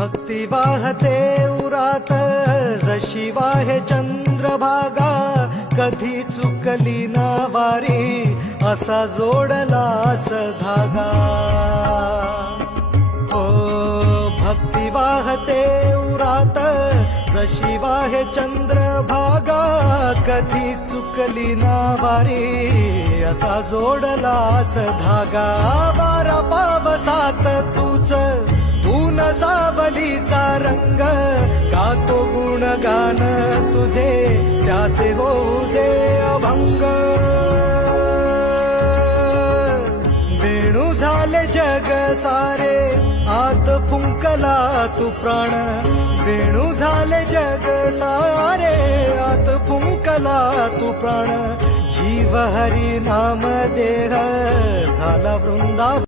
भक्ती वाहते उरात जशी वाहे चंद्रभागा, कधी चुकली ना वारी असा जोडलास धागा. हो भक्ती वाहते उरात जशी वाहे चंद्रभागा, कधी चुकली ना वारी असा जोडलास धागा. वारा पावसात तूच ऊन सावलीचा रंग, गातो गुणगान तुझे त्याचे होऊ दे अभंग. वेणू झाले जग सारे आत फुंकला तू प्राण, वेणू झाले जग सारे आत फुंकला तू प्राण. जीव हरी नाम देह झाला वृंदावन.